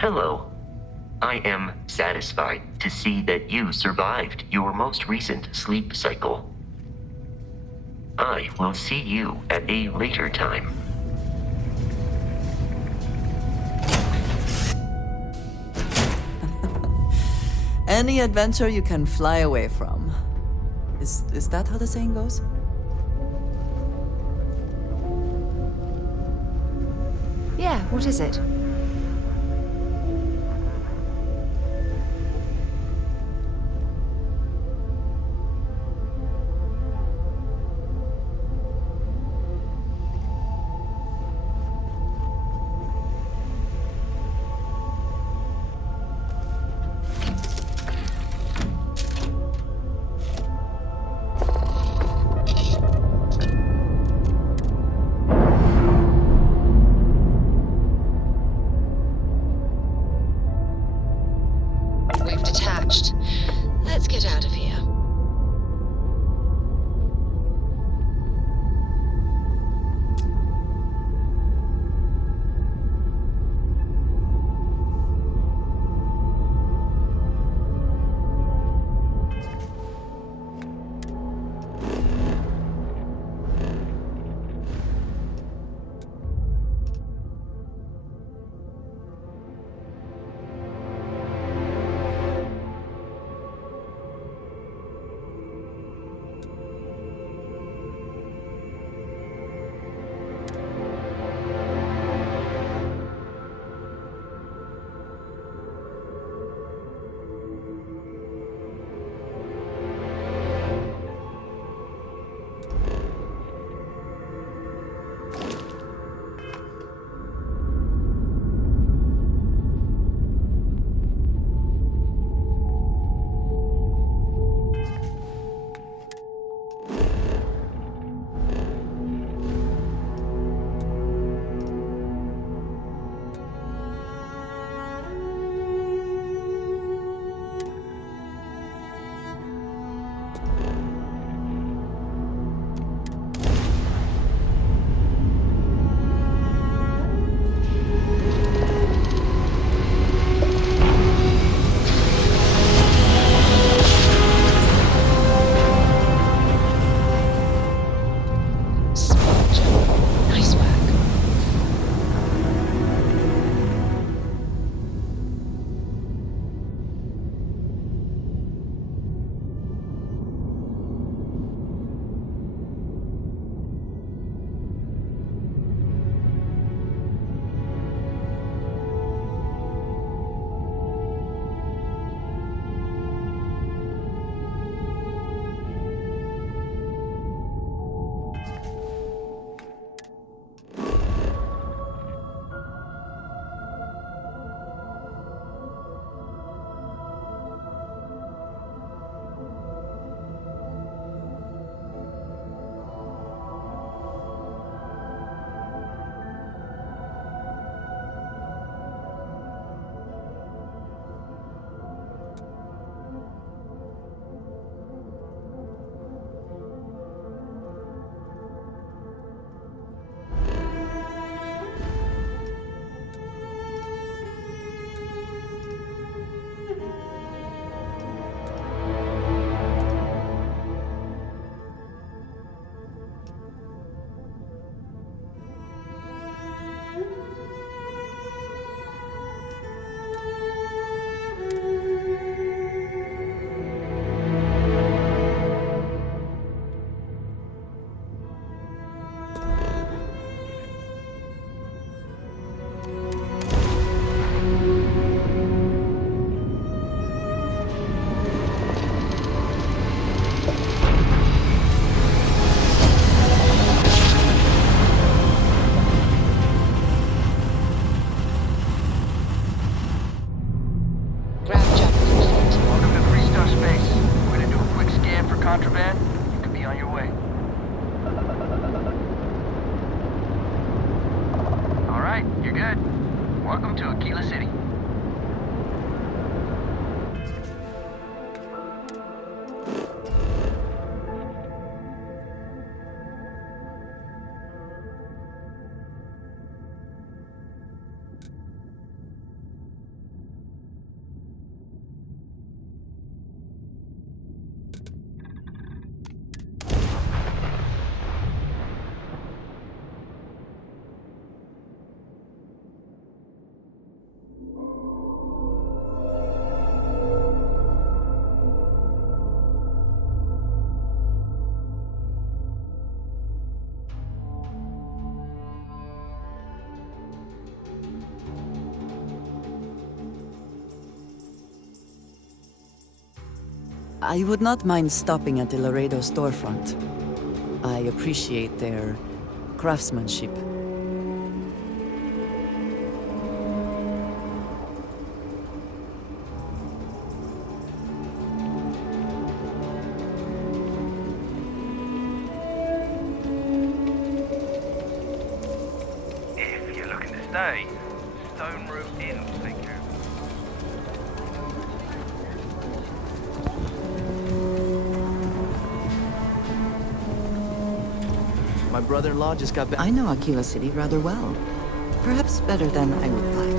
Hello. I am satisfied to see that you survived your most recent sleep cycle. I will see you at a later time. Any adventure you can fly away from. Is that how the saying goes? Yeah, what is it? We've detached. Let's get out of here. Smart job. Nice work. Ground jump complete. Welcome to Freestar Space. We're gonna do a quick scan for contraband. You can be on your way. All right, you're good. Welcome to Aquila City. I would not mind stopping at the Laredo storefront. I appreciate their craftsmanship. If you're looking to stay, Stone Root Inn will take care of it. My brother-in-law just got back. I know Aquila City rather well. Perhaps better than I would like.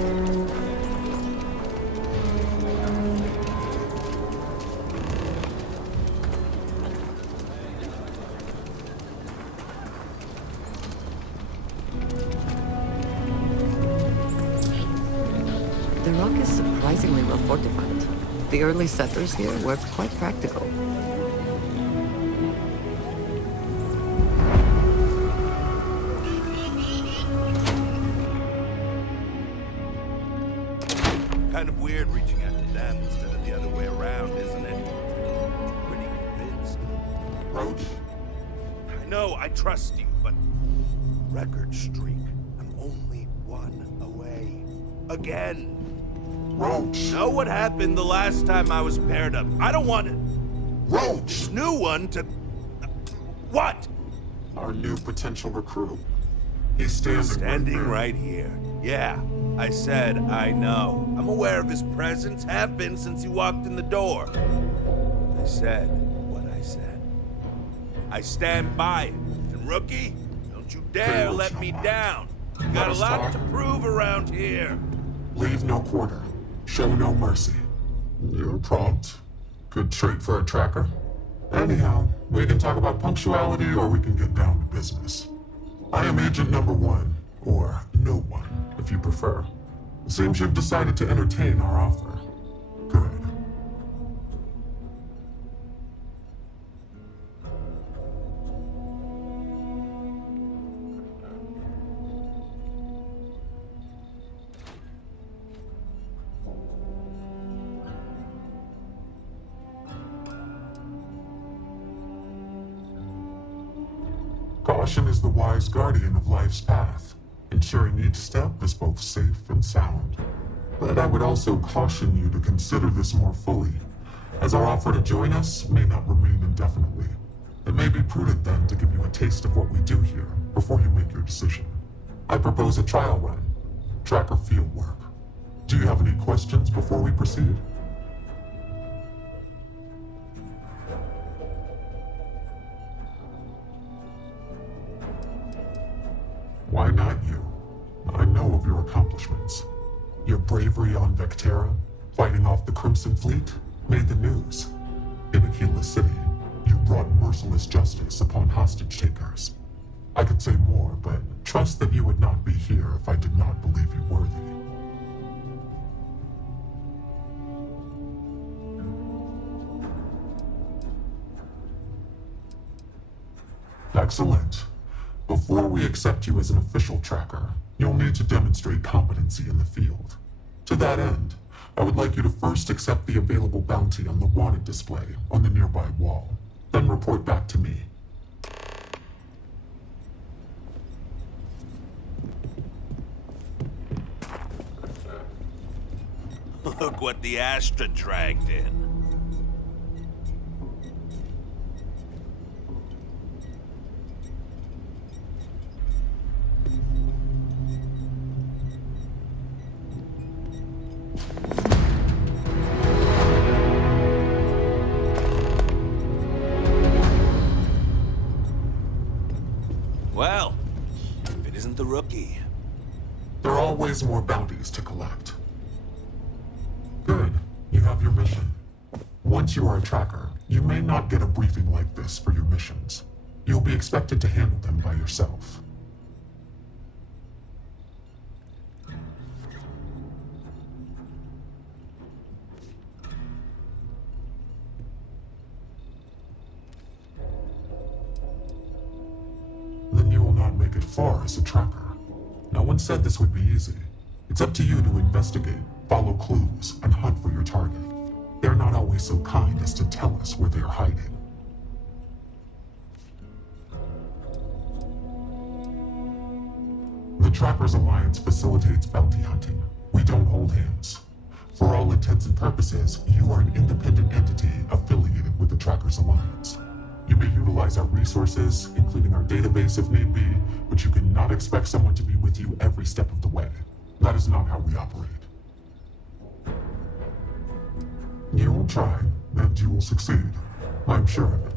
The rock is surprisingly well fortified. The early settlers here were quite practical. Kind of weird reaching out to them instead of the other way around, isn't it? Pretty convinced. Roach? I know, I trust you, but... record streak. I'm only one away. Again. Roach! Know what happened the last time I was paired up? I don't want it. Roach! This new one to... What? Our new potential recruit. He's standing right here. Yeah, I said I know. I'm aware of his presence, have been since he walked in the door. I said what I said. I stand by it. And rookie, don't you dare let me down. You got a lot to prove around here. Leave no quarter. Show no mercy. You're prompt. Good trait for a tracker. Anyhow, we can talk about punctuality or we can get down to business. I am agent number 1, or no one, if you prefer. Seems you've decided to entertain our offer. Good. Caution is the wise guardian of life's path, ensuring each step is both safe and sound. But I would also caution you to consider this more fully, as our offer to join us may not remain indefinitely. It may be prudent then to give you a taste of what we do here before you make your decision. I propose a trial run, tracker field work. Do you have any questions before we proceed? Why not you? I know of your accomplishments. Your bravery on Vectera, fighting off the Crimson Fleet, made the news. In Aquila City, you brought merciless justice upon hostage takers. I could say more, but trust that you would not be here if I did not believe you worthy. Excellent. Before we accept you as an official tracker, you'll need to demonstrate competency in the field. To that end, I would like you to first accept the available bounty on the wanted display on the nearby wall, then report back to me. Look what the Astra dragged in. Well, if it isn't the rookie. There are always more bounties to collect. Good. You have your mission. Once you are a tracker, you may not get a briefing like this for your missions. You'll be expected to handle them by yourself. Then you will not make it far as a tracker. No one said this would be easy. It's up to you to investigate, follow clues, and hunt for your target. They're not always so kind as to tell us where they're hiding. The Trackers Alliance facilitates bounty hunting. We don't hold hands. For all intents and purposes, you are an independent entity affiliated with the Trackers Alliance. You may utilize our resources, including our database if need be, but you cannot expect someone to be with you every step of the way. That is not how we operate. You will try, and you will succeed. I'm sure of it.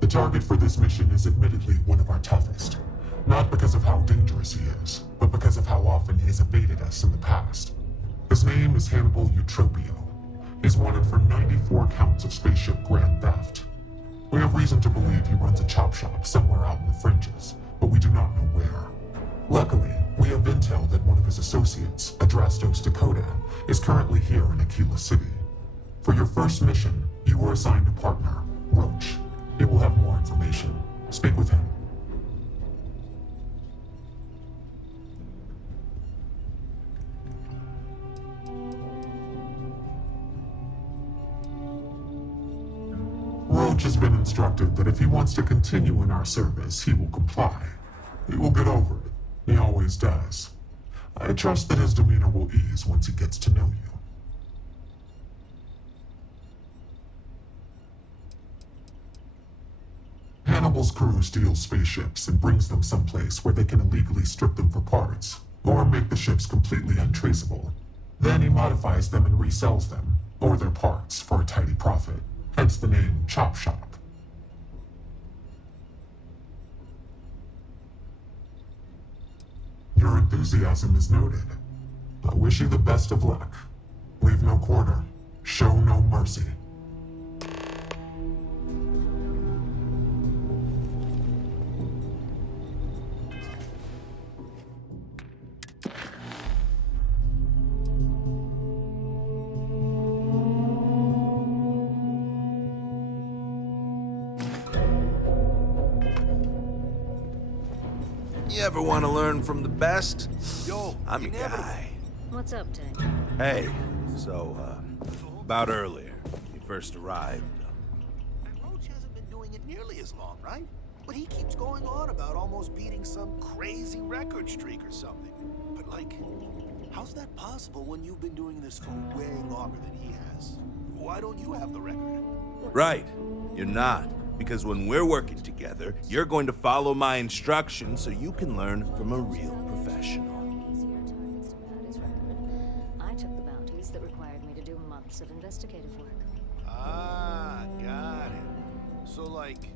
The target for this mission is admittedly one of our toughest. Not because of how dangerous he is, but because of how often he has evaded us in the past. His name is Hannibal Eutropio. He's wanted for 94 counts of spaceship grand theft. We have reason to believe he runs a chop shop somewhere out in the fringes, but we do not know where. Luckily, we have intel that one of his associates, Adrastos Dakota, is currently here in Aquila City. For your first mission, you were assigned a partner, Roach. He will have more information. Speak with him. Roach has been instructed that if he wants to continue in our service, he will comply. He will get over it. He always does. I trust that his demeanor will ease once he gets to know you. Hannibal's crew steals spaceships and brings them someplace where they can illegally strip them for parts, or make the ships completely untraceable. Then he modifies them and resells them, or their parts, for a tidy profit. Hence the name Chop Shop. Your enthusiasm is noted. I wish you the best of luck. Leave no quarter. Show no mercy. You ever want to learn from the best? Yo, I'm your guy. What's up, Tank? Hey, so, about earlier, you first arrived. And Roach hasn't been doing it nearly as long, right? But he keeps going on about almost beating some crazy record streak or something. But like, how's that possible when you've been doing this for way longer than he has? Why don't you have the record? Right, you're not. Because when we're working together, you're going to follow my instructions so you can learn from a real professional. I took the bounties that required me to do months of investigative work. Ah, got it. So like,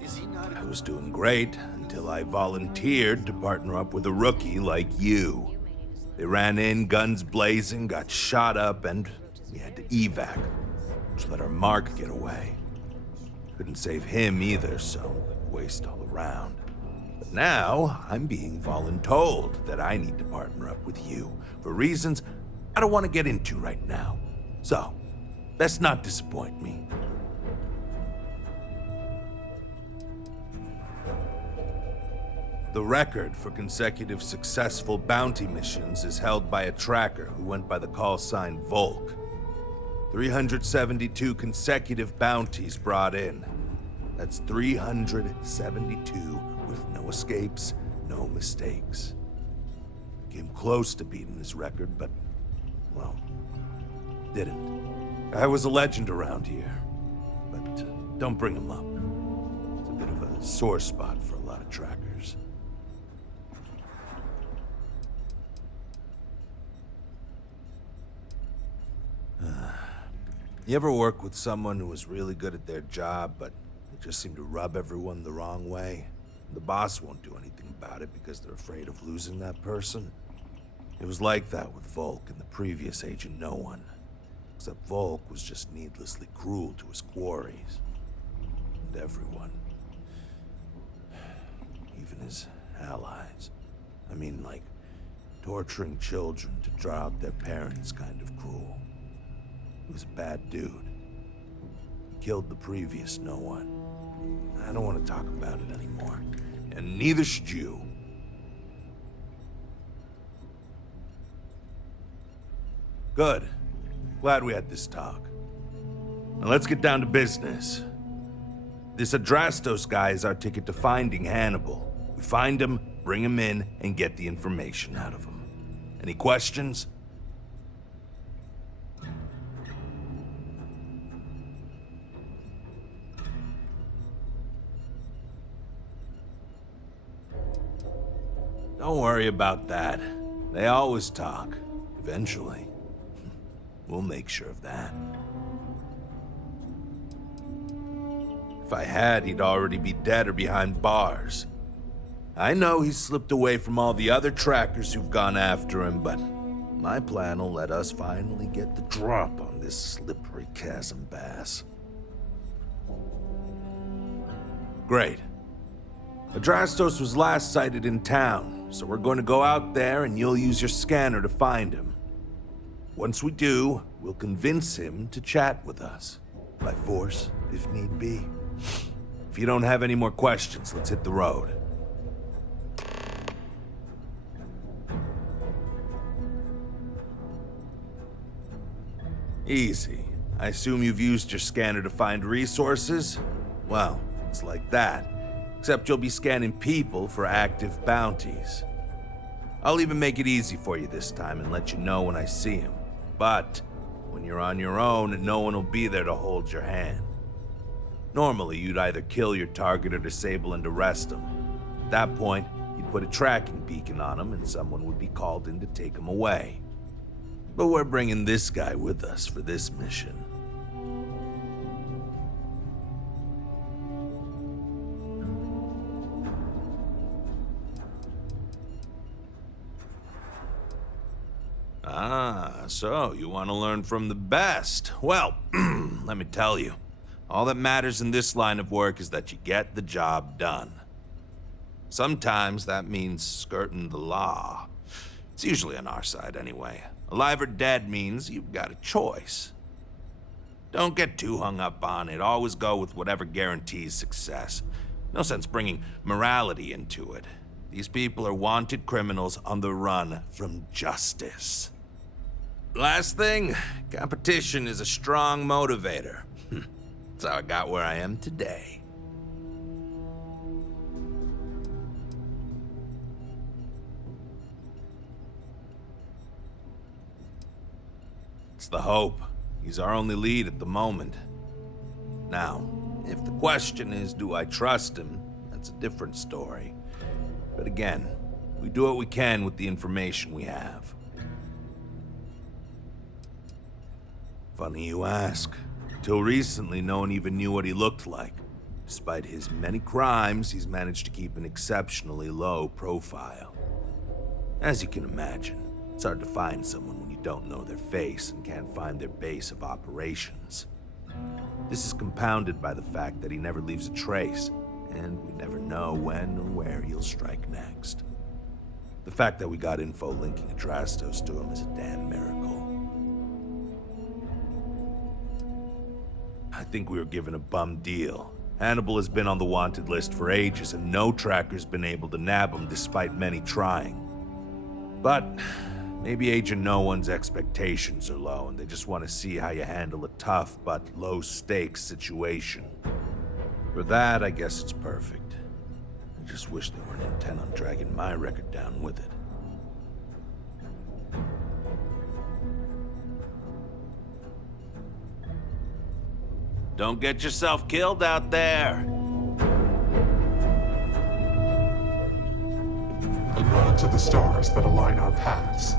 is he not... I was doing great until I volunteered to partner up with a rookie like you. They ran in, guns blazing, got shot up, and we had to evac, which let our mark get away. Couldn't save him either, so waste all around. But now, I'm being voluntold that I need to partner up with you for reasons I don't want to get into right now. So, best not disappoint me. The record for consecutive successful bounty missions is held by a tracker who went by the call sign Volk. 372 consecutive bounties brought in. That's 372 with no escapes, no mistakes. Came close to beating his record, but, well, didn't. Guy was a legend around here, but don't bring him up. It's a bit of a sore spot for a lot of trackers. You ever work with someone who was really good at their job, but they just seem to rub everyone the wrong way? The boss won't do anything about it because they're afraid of losing that person. It was like that with Volk and the previous Agent No One. Except Volk was just needlessly cruel to his quarries. And everyone. Even his allies. I mean, like, torturing children to draw out their parents kind of cruel. He was a bad dude. He killed the previous No One. I don't want to talk about it anymore. And neither should you. Good. Glad we had this talk. Now let's get down to business. This Adrastos guy is our ticket to finding Hannibal. We find him, bring him in, and get the information out of him. Any questions? Don't worry about that. They always talk. Eventually. We'll make sure of that. If I had, he'd already be dead or behind bars. I know he's slipped away from all the other trackers who've gone after him, but my plan will let us finally get the drop on this slippery chasm bass. Great. Adrastos was last sighted in town, so we're going to go out there and you'll use your scanner to find him. Once we do, we'll convince him to chat with us. By force, if need be. If you don't have any more questions, let's hit the road. Easy. I assume you've used your scanner to find resources? Well, it's like that. Except you'll be scanning people for active bounties. I'll even make it easy for you this time and let you know when I see him. But when you're on your own, no one will be there to hold your hand. Normally, you'd either kill your target or disable and arrest him. At that point, you'd put a tracking beacon on him and someone would be called in to take him away. But we're bringing this guy with us for this mission. Ah, so you want to learn from the best. Well, let me tell you, all that matters in this line of work is that you get the job done. Sometimes that means skirting the law. It's usually on our side anyway. Alive or dead means you've got a choice. Don't get too hung up on it. Always go with whatever guarantees success. No sense bringing morality into it. These people are wanted criminals on the run from justice. Last thing, competition is a strong motivator. That's how I got where I am today. It's the hope. He's our only lead at the moment. Now, if the question is, do I trust him? That's a different story. But again, we do what we can with the information we have. Funny you ask. Until recently, no one even knew what he looked like. Despite his many crimes, he's managed to keep an exceptionally low profile. As you can imagine, it's hard to find someone when you don't know their face and can't find their base of operations. This is compounded by the fact that he never leaves a trace, and we never know when or where he'll strike next. The fact that we got info linking Adrastos to him is a damn miracle. I think we were given a bum deal. Hannibal has been on the wanted list for ages, and no tracker's been able to nab him despite many trying. But maybe Agent No One's expectations are low, and they just want to see how you handle a tough but low-stakes situation. For that, I guess it's perfect. I just wish they weren't intent on dragging my record down with it. Don't get yourself killed out there. And run to the stars that align our paths.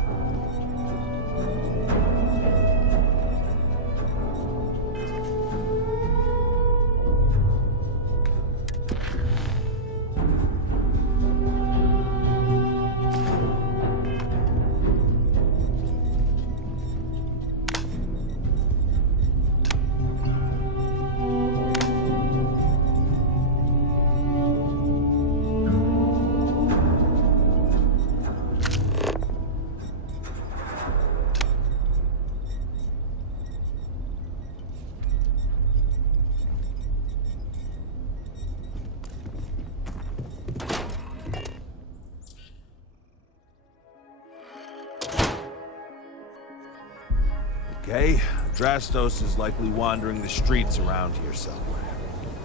Okay? Drastos is likely wandering the streets around here somewhere.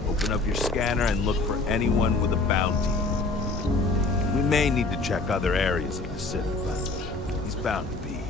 Open up your scanner and look for anyone with a bounty. We may need to check other areas of the city, but he's bound to be here.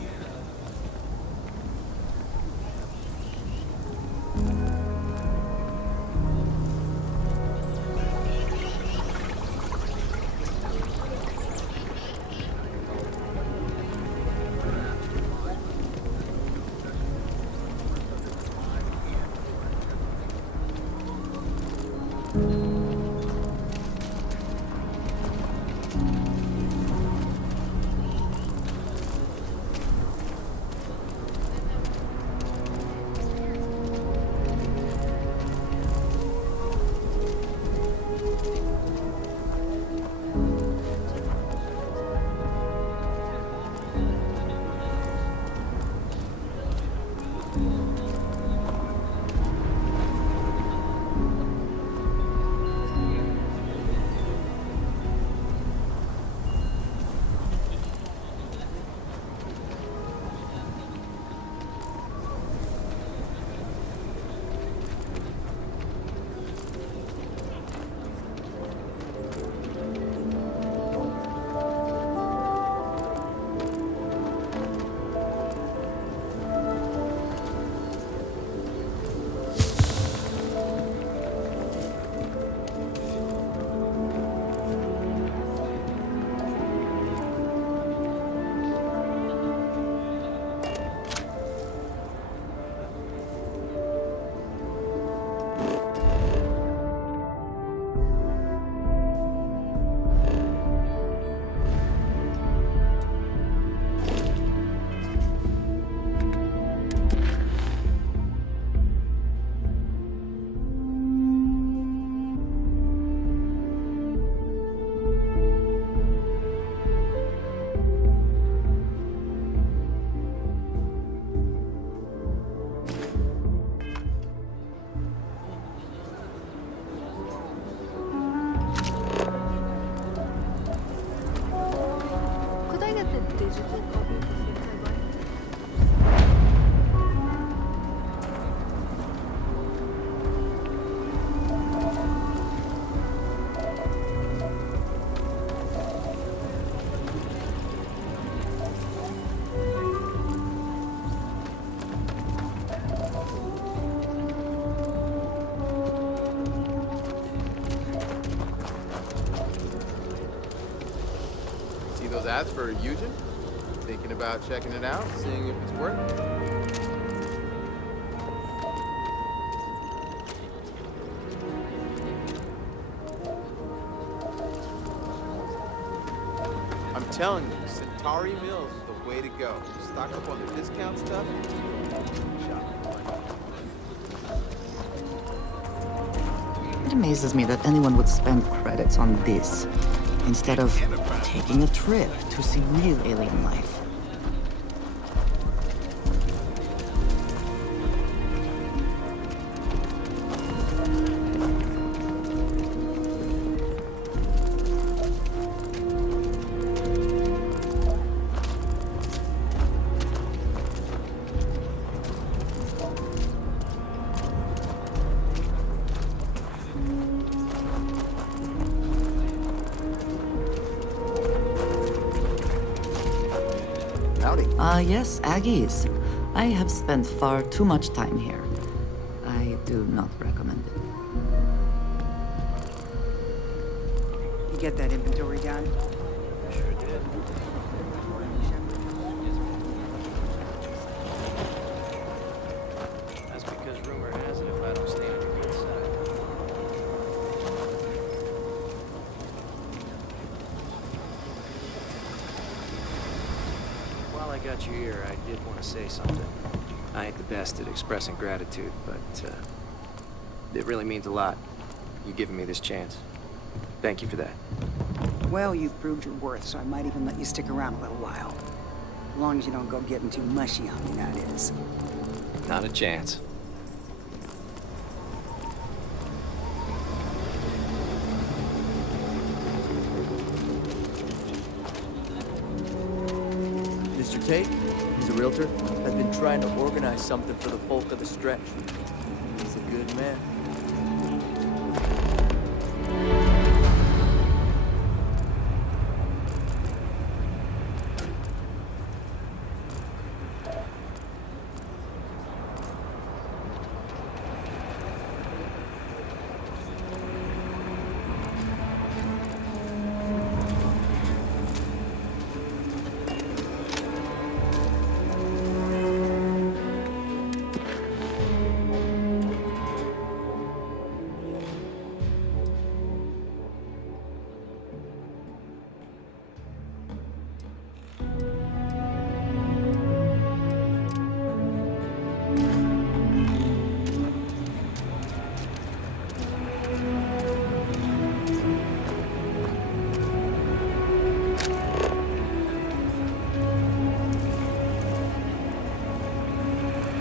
Could I get the digital copy of the things I buy? See those ads for Eugen? Thinking about checking it out, seeing if it's worth it? I'm telling you, Centauri Mills is the way to go. Stock up on the discount stuff. It amazes me that anyone would spend credits on this instead of taking a trip to see real alien life. Howdy. Yes, Aggies. I have spent far too much time here. I do not recommend it. You get that inventory done? Sure did. That's because rumor has it if I don't stay on your good side. While I got your ear, I did want to say something. I ain't the best at expressing gratitude, but it really means a lot. You giving me this chance. Thank you for that. Well, you've proved your worth, so I might even let you stick around a little while. As long as you don't go getting too mushy on me, that is. Not a chance. Mr. Tate, he's a realtor, has been trying to organize something for the folk of the stretch. He's a good man.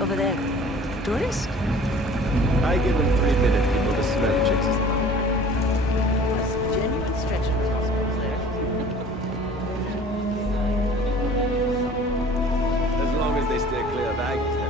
Over there. Tourist? I give him 3 minutes before the smell chases him out. That's genuine stretching hospitals there. As long as they stay clear of Aggies, then.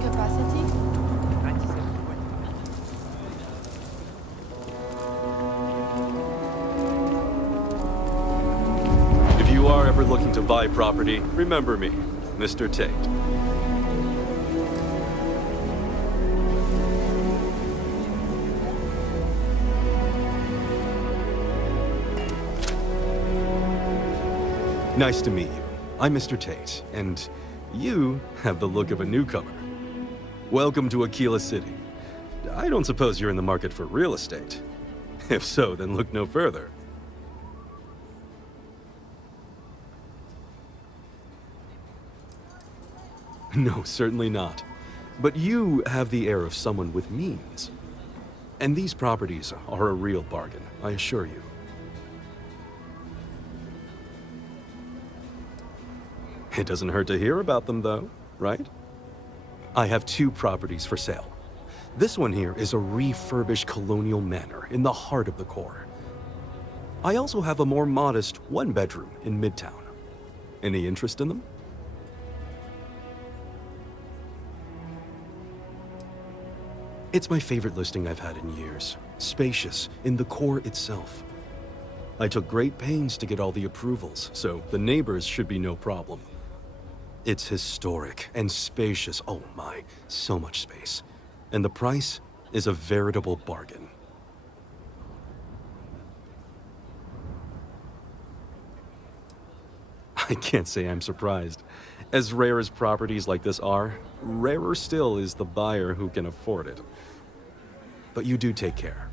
Capacity? If you are ever looking to buy property, remember me, Mr. Tate. Nice to meet you. I'm Mr. Tate, and you have the look of a newcomer. Welcome to Aquila City. I don't suppose you're in the market for real estate. If so, then look no further. No, certainly not. But you have the air of someone with means. And these properties are a real bargain, I assure you. It doesn't hurt to hear about them, though, right? I have 2 properties for sale. This one here is a refurbished colonial manor in the heart of the core. I also have a more modest 1-bedroom in Midtown. Any interest in them? It's my favorite listing I've had in years. Spacious in the core itself. I took great pains to get all the approvals, so the neighbors should be no problem. It's historic and spacious. Oh my, so much space. And the price is a veritable bargain. I can't say I'm surprised. As rare as properties like this are, rarer still is the buyer who can afford it. But you do take care.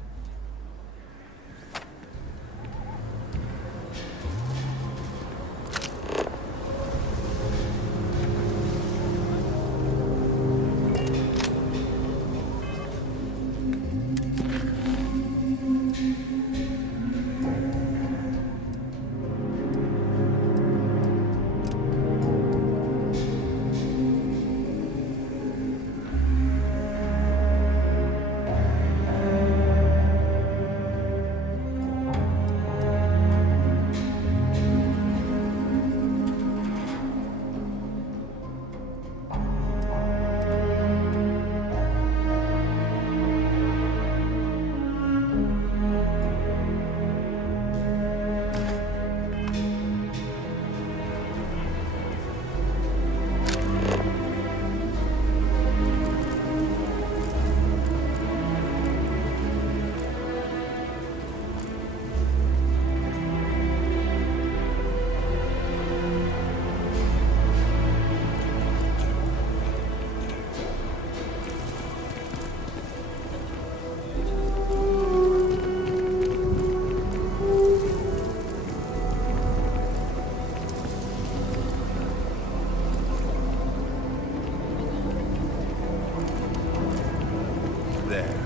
There.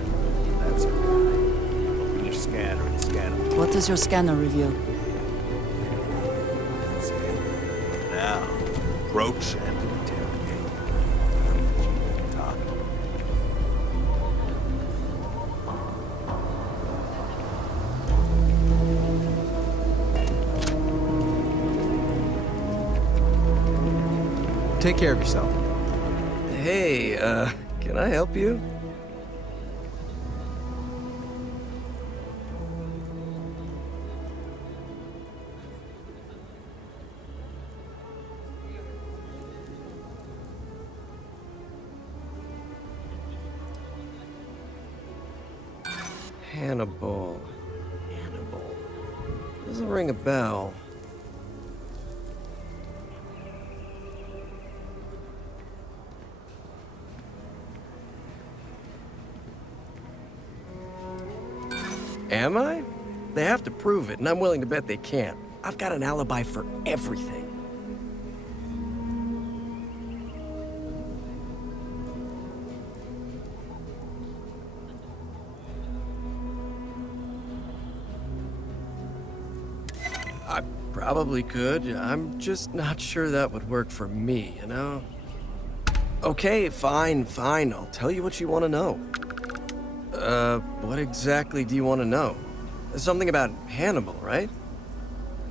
That's okay. Open your scanner and scan them. What does your scanner reveal? That's it. Now, approach and interrogate. Talk. Take care of yourself. Hey, can I help you? Hannibal. Doesn't ring a bell. Am I? They have to prove it, and I'm willing to bet they can't. I've got an alibi for everything. I probably could. I'm just not sure that would work for me, you know? Okay, fine. I'll tell you what you want to know. What exactly do you want to know? Something about Hannibal, right?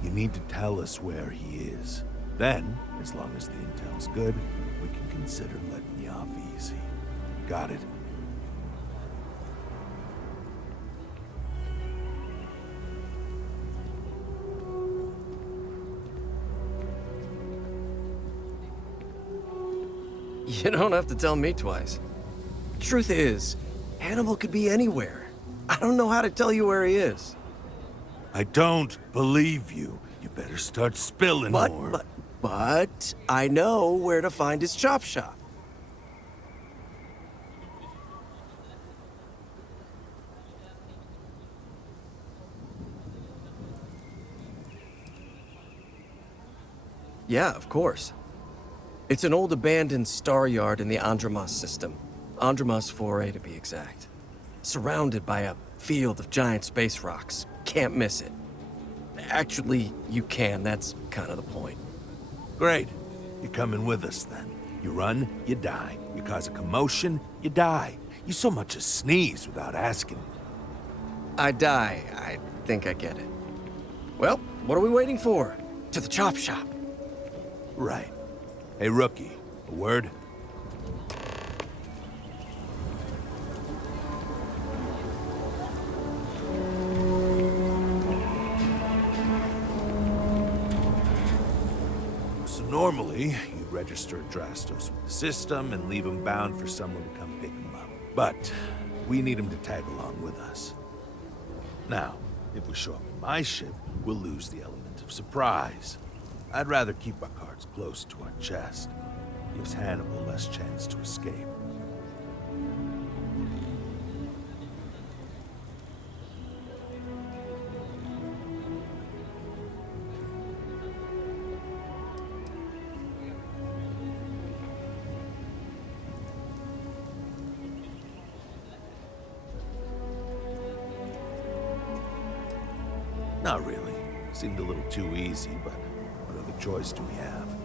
You need to tell us where he is. Then, as long as the intel's good, we can consider letting you off easy. Got it? You don't have to tell me twice. Truth is, Hannibal could be anywhere. I don't know how to tell you where he is. I don't believe you. You better start spilling more. But I know where to find his chop shop. Yeah, of course. It's an old abandoned star yard in the Andromos system. Andromos 4A to be exact. Surrounded by a field of giant space rocks. Can't miss it. Actually, you can. That's kind of the point. Great. You're coming with us then. You run, you die. You cause a commotion, you die. You so much as sneeze without asking. I die. I think I get it. Well, what are we waiting for? To the chop shop. Right. Hey, rookie, a word? So normally, you register Drastos with the system and leave him bound for someone to come pick him up. But we need him to tag along with us. Now, if we show up in my ship, we'll lose the element of surprise. I'd rather keep our cards close to our chest. Gives Hannibal less chance to escape. Not really. Seemed a little too easy, but what other choice do we have?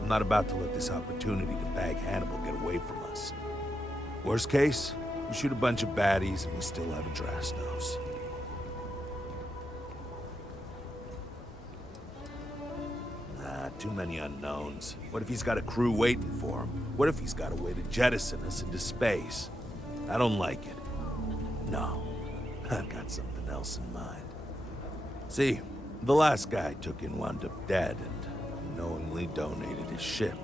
I'm not about to let this opportunity to bag Hannibal get away from us. Worst case, we shoot a bunch of baddies and we still have a Drastos. Nah, too many unknowns. What if he's got a crew waiting for him? What if he's got a way to jettison us into space? I don't like it. No, I've got something else in mind. See, the last guy I took in wound up dead and knowingly donated his ship.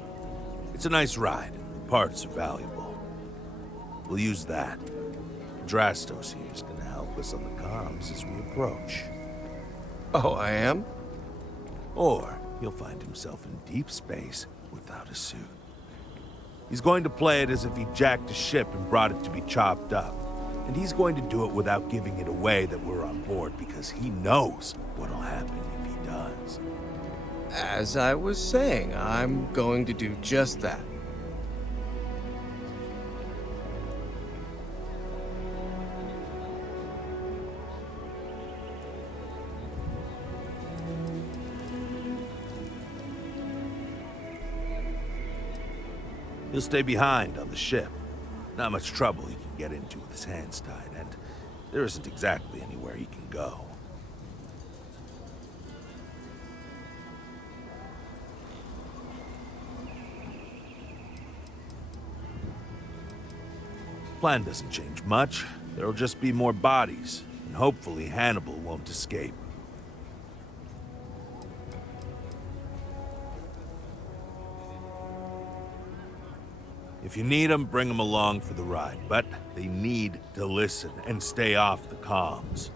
It's a nice ride, and the parts are valuable. We'll use that. Drastos here is going to help us on the comms as we approach. Oh, I am? Or he'll find himself in deep space without a suit. He's going to play it as if he jacked a ship and brought it to be chopped up. And he's going to do it without giving it away that we're on board because he knows what'll happen if he does. As I was saying, I'm going to do just that. He'll stay behind on the ship. Not much trouble he can get into with his hands tied, and there isn't exactly anywhere he can go. Plan doesn't change much. There'll just be more bodies, and hopefully Hannibal won't escape. If you need them, bring them along for the ride, but they need to listen and stay off the comms.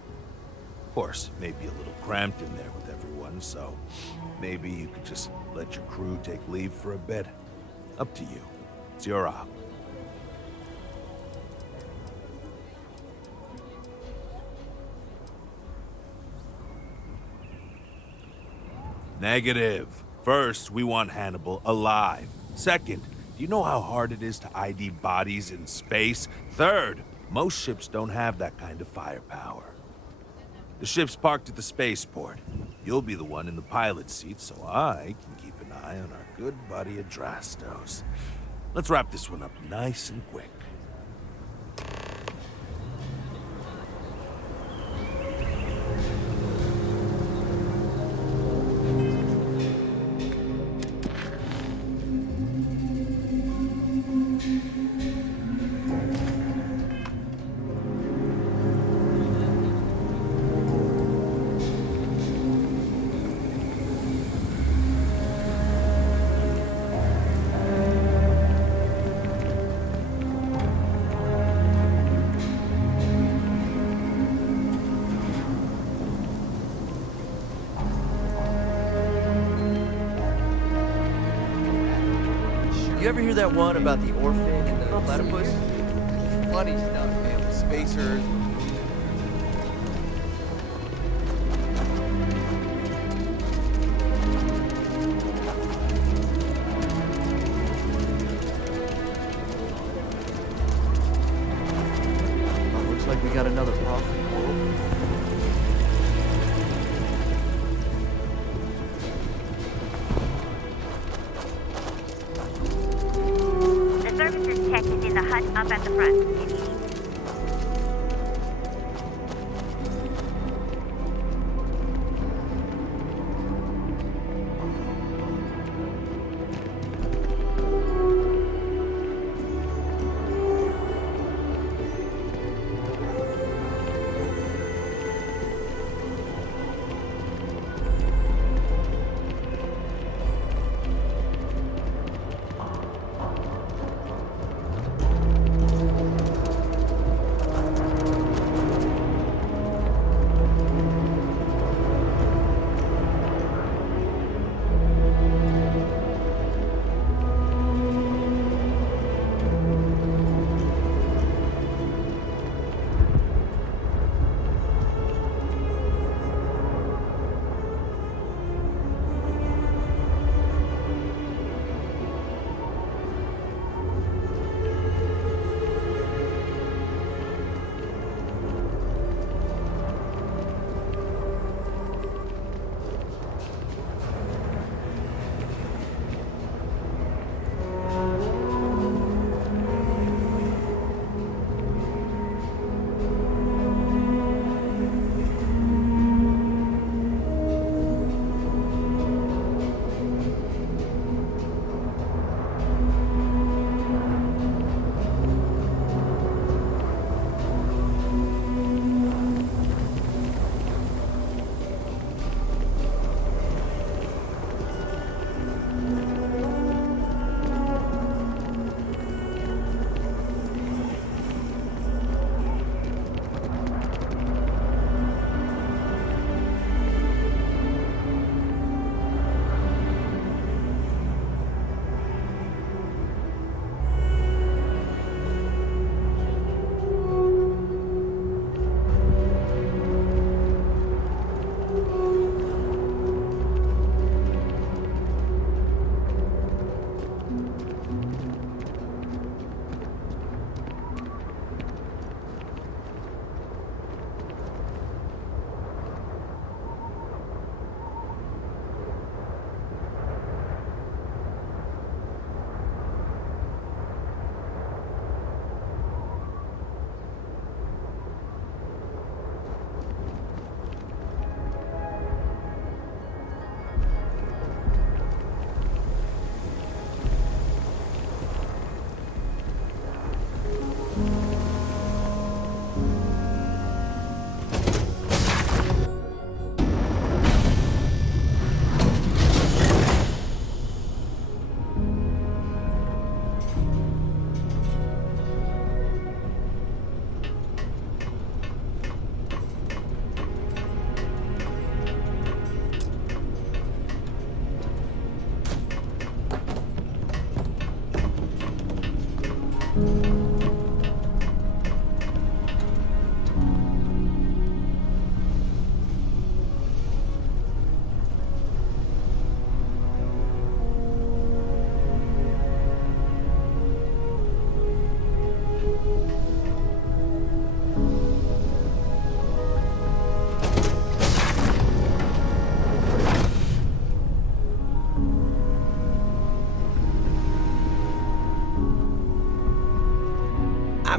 Of course, maybe a little cramped in there with everyone, so maybe you could just let your crew take leave for a bit. Up to you. It's your op. Negative. First, we want Hannibal alive. Second, do you know how hard it is to ID bodies in space? Third, most ships don't have that kind of firepower. The ship's parked at the spaceport. You'll be the one in the pilot's seat, so I can keep an eye on our good buddy Adrastos. Let's wrap this one up nice and quick. You ever hear that one about the orphan and the platypus? Funny stuff, man. The spacers. Oh, looks like we got another problem. In the hut up at the front.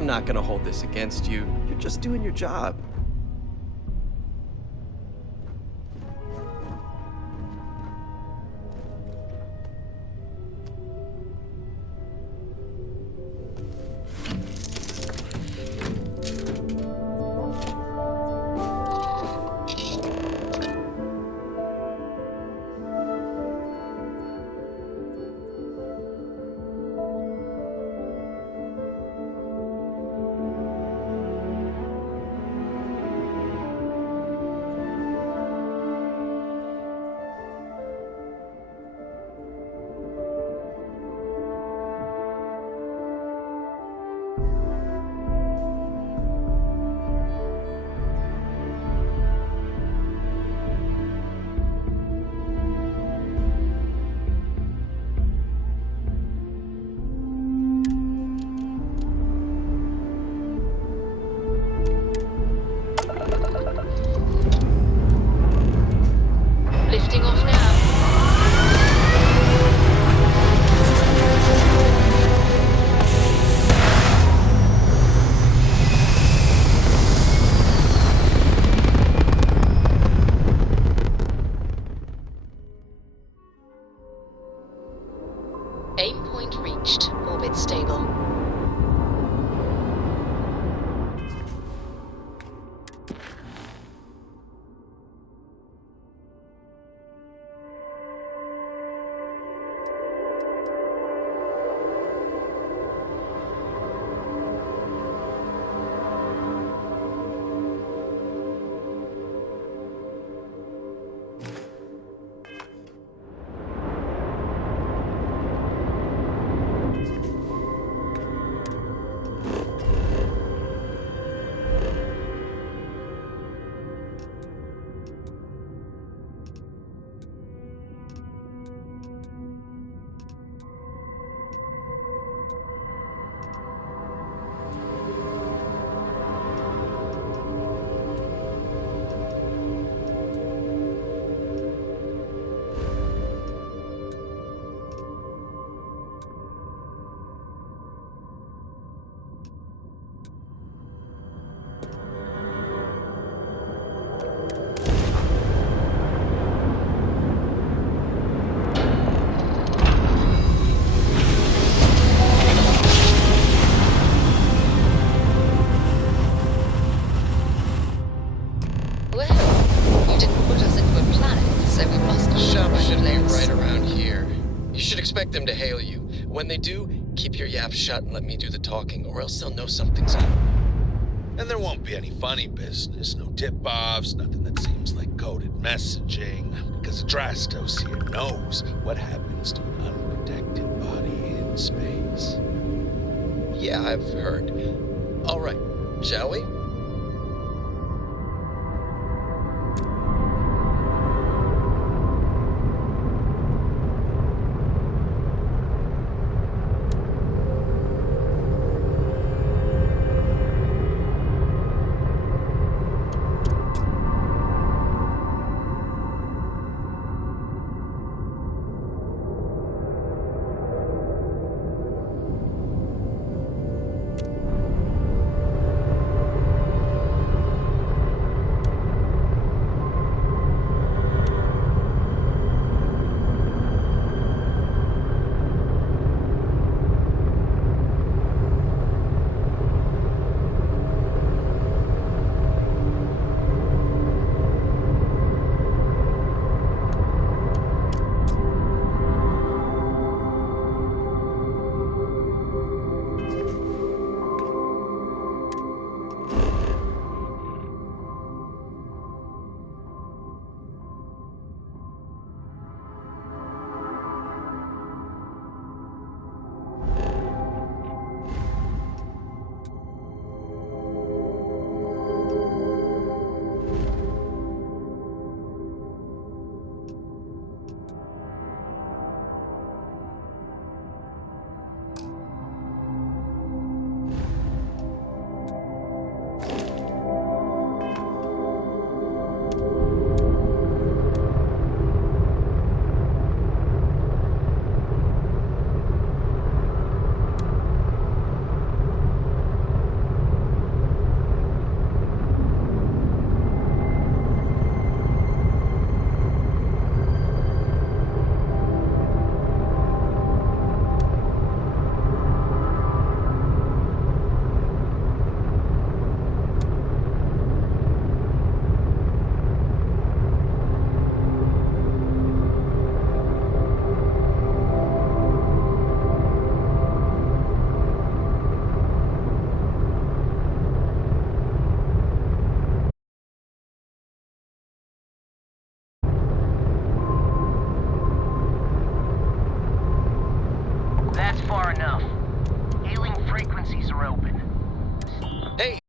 not gonna hold this against you. You're just doing your job. Lifting off now. Aim point reached. Orbit stable. Well, you didn't put us into a planet, so we must The shop have should be place. right around here. You should expect them to hail you. When they do, keep your yaps shut and let me do the talking, or else they'll know something's up. And there won't be any funny business, no tip-offs, nothing that seems like coded messaging, because Adrastos here knows what happens to an unprotected body in space. Yeah, I've heard. All right, shall we? That's far enough. Healing frequencies are open. Hey,